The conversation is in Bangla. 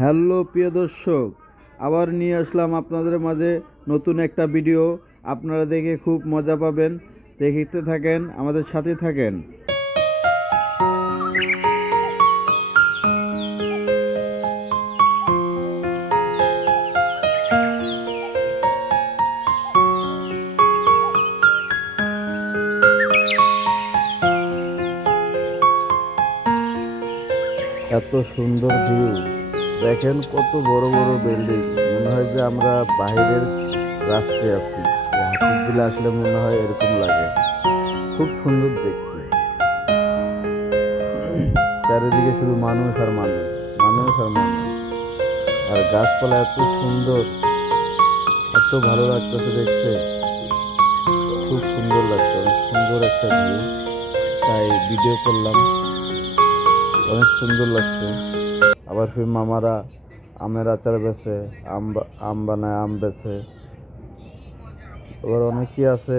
হ্যালো, প্রিয় দর্শক, আবার নিয়ে আসলাম আপনাদের মাঝে নতুন একটা ভিডিও। আপনারা দেখে খুব মজা পাবেন, দেখতে থাকেন, আমাদের সাথে থাকেন। এত সুন্দর ভিউ। দেখেন কত বড় বড় বিল্ডিং মনে হয় যে আমরা বাইরের রাষ্ট্রে আছি। হাতির আসলে মনে হয় এরকম লাগে। খুব সুন্দর দেখতে। চারিদিকে শুধু মানুষ আর মানুষ। মানুষ আর মানুষ। আর গাছপালা এত সুন্দর। এত ভালো লাগতেছে দেখতে। খুব সুন্দর লাগছে। অনেক সুন্দর একটা ভিউ তাই ভিডিও করলাম। অনেক সুন্দর লাগছে। আবার ফির মামারা আমের আচার বেছে আম আম বানায় আম বেছে। আবার অনেকেই আছে